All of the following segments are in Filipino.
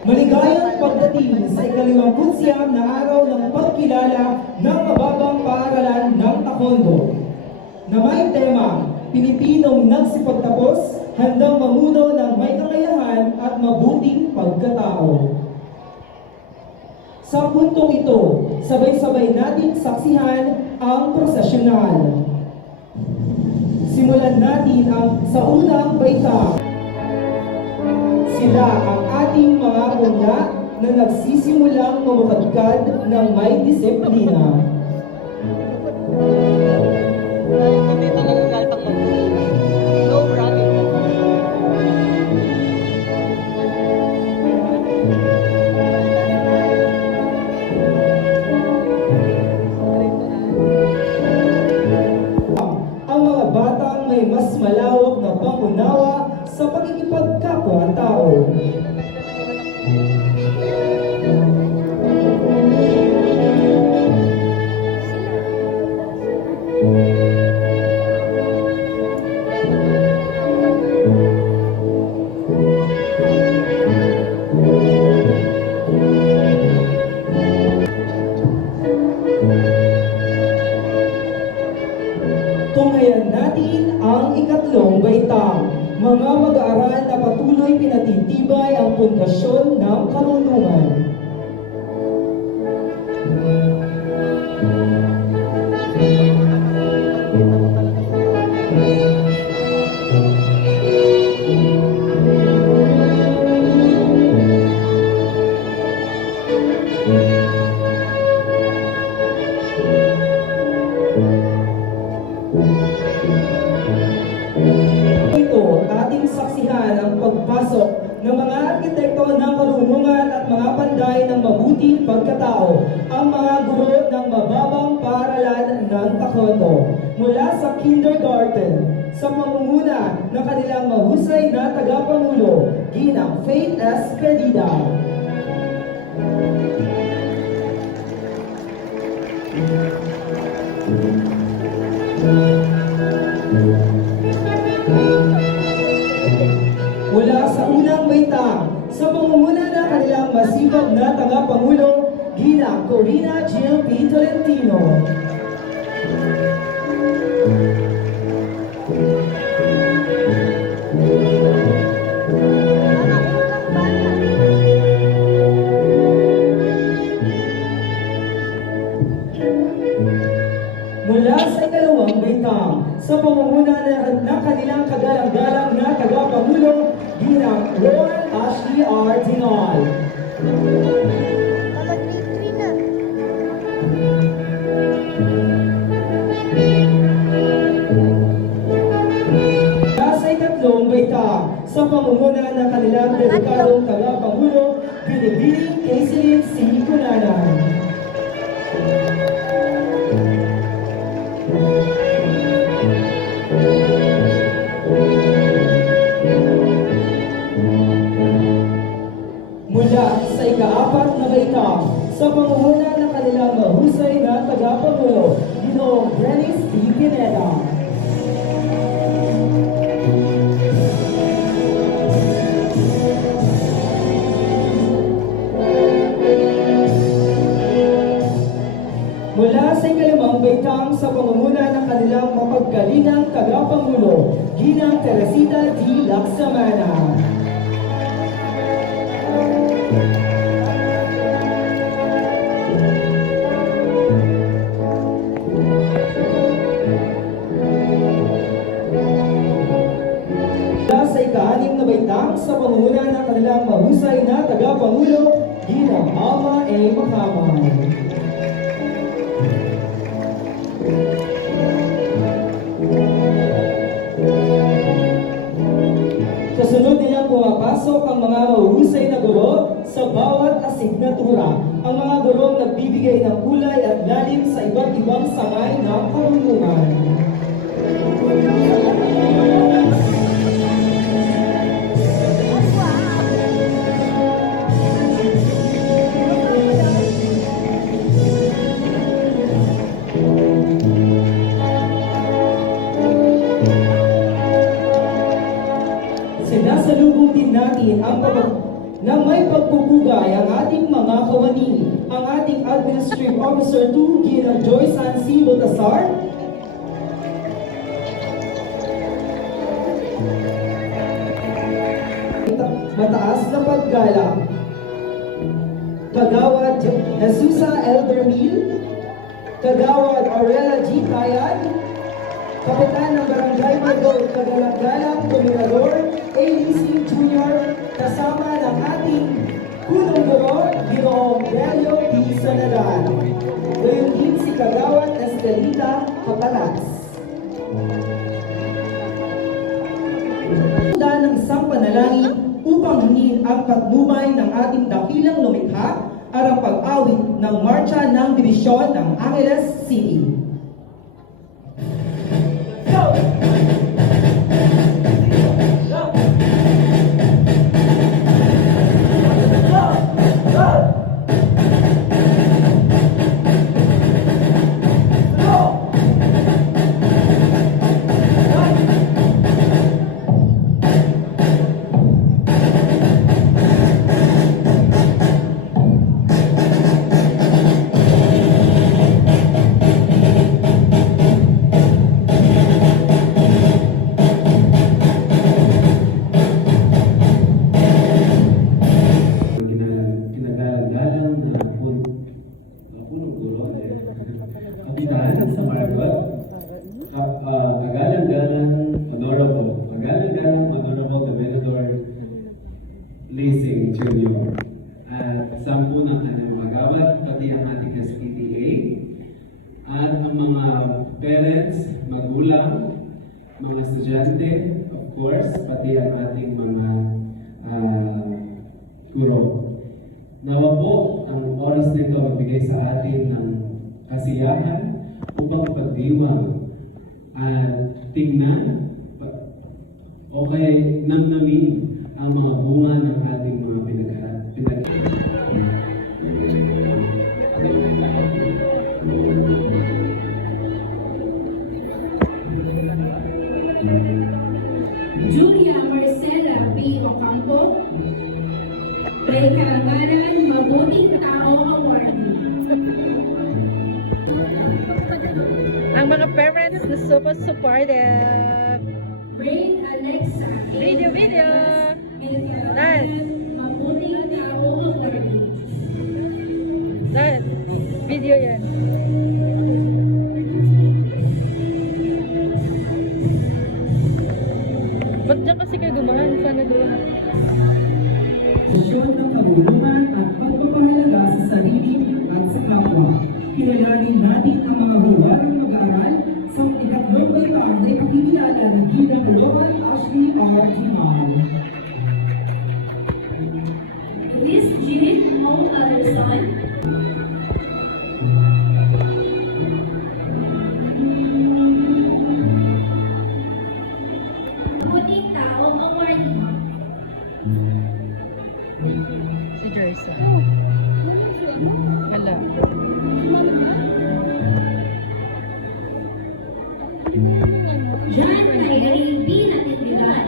Maligayang pagdating sa ika-59 na araw ng pagkilala ng mababang paaralan ng Taekwondo na may tema, Pilipinong nagsipagtapos, handang mamuno ng may kakayahan at mabuting pagkatao. Sa puntong ito, sabay-sabay nating saksihan ang prosesyonal. Simulan natin ang sa unang baita. Sila ang ating mga unla na nagsisimulang mamukadkad ng may disiplina. Hindi talaga kahit ang low running. Ang mga batang may mas malawak na pangunawa sa pakikipagkapwa-tao. Tunghayan natin ang ikatlong baitang. Mga mag-aaral na patuloy pinatitibay ang pundasyon ng karunungan. Ito, ating saksihan ang pagpasok ng mga arkitekto ng karunungan at mga panday ng mabuting pagkatao, ang mga guro ng mababang paaralan ng Taekwondo mula sa kindergarten sa pamumuna ng kanilang mahusay na tagapangulo, Ginang Faith S. Perdida. Mula sa unang baitang, sa pamumuna ng kanilang masipag na tagapangulo, Ginang Corina Jill P. Tolentino. Mula sa ikalawang baitang, sa pamumuna ng kanilang kagalang-galang na tagapangulo, Ginang Rowan Ashley R. Dinol. Mula sa ikatlong baitang, sa pamumuna ng kanilang dedikadong tagapangulo, Binibining Kaisilin C. Cunanan. Mula sa ika-4 na baitang, sa pamumuna ng kanilang mahusay na tagapangulo, Ginoong Dennis P. Pineda. Mula sa ikalimang baitang, sa pamumuna ng kanilang mapaggalingang tagapangulo, Ginang Teresita D. Laksamana. Mula sa ika-6 na baitang, sa pamumuna ng kanilang mahusay na tagapangulo, Ginang Alma A. Makamay. Kasunod nilang pumapasok ang mga mahuhusay na guro sa bawat asignatura, ang mga gurong nagbibigay ng kulay at lalim sa iba't ibang sangay ng karunungan. Sinasalubong din natin ang na may pagpupugay ang ating mga kawani, ang ating Administrative Officer 2, Ginang Joyce Ansi Baltasar, mataas na paggalang, Kagawad Jesusa Eldermil, Kagawad Aurela G. Tayan, Kapitan ng Barangay Magod, Kagalang-galang Dominador, A. Listing Jr., kasama ng ating punong guro, Ginoong Delio P. Sanaran. Gayon din si Kagawad Estelita Kapalas. Handa ng isang panalangin upang hingin ang patnubay ng ating dakilang lumikha at ang pag-awit ng Marcha ng Dibisyon ng Angeles City. Kinagalang-galang na punong gulo, Kapitan sa Margot, Kagalang-galang Honorable Dominador Leasing Jr. At sampu ng kanyang magawat, pati ang ating SPTA, at ang mga parents, magulang, mga estudyante, of course, pati ang ating mga guro. Nawa po ang oras nito magbigay sa atin ng kasiyahan upang pagdiwang at tingnan o kay namnamin ang mga bunga ng ating mga pinag Julia Marcela B. Ocampo, May Karangalan Mabuting Tao Award. Ang mga parents na super supportive. Brain Alexa A. Video. May Karangalan Dahil. Mabuting Tao Award. Dahil, video yan. Ba't dyan kasi kayo dumaan? Sana doon. Posisyon ng kabulungan at pagpapahalaga sa sarili at sa kapwa. Kilalanin natin ang mga huwarang mag-aaral sa ikatlong baitaang na ipakikilala ni Ginang Rohan Ashley R. Timal. Miss Jean O. Adelson. Mabuting Tao Award. Si Joyce. Wala. John Kyrie B. Natividad.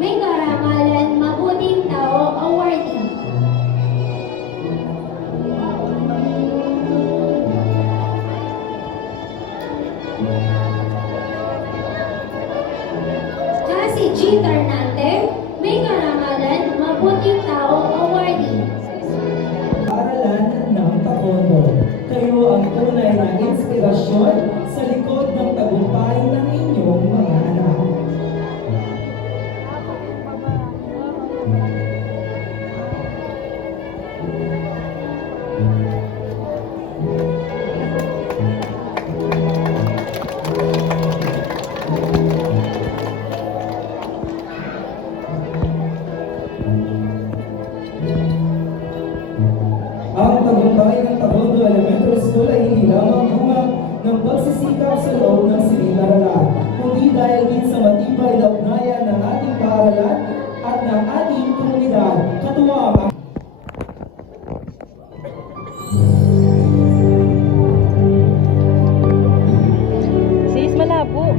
May karangalan, mabuting tao, awardee. Cassie G. Ternante, may karangalan, mabuting tao, awardee. Paaralan ng Taekwondo. Kayo ang tunay na inspirasyon sa likod ng tagumpay ng inyong mga anak. Ang tagumpay ng Taekwondo Elementary School ay hindi lamang bunga ng pagsisikap sa loob ng silid-aralan, kundi dahil din sa matibay na ugnayan ng ating paaralan at ng ating komunidad. Katuwang ang Sis, malabo.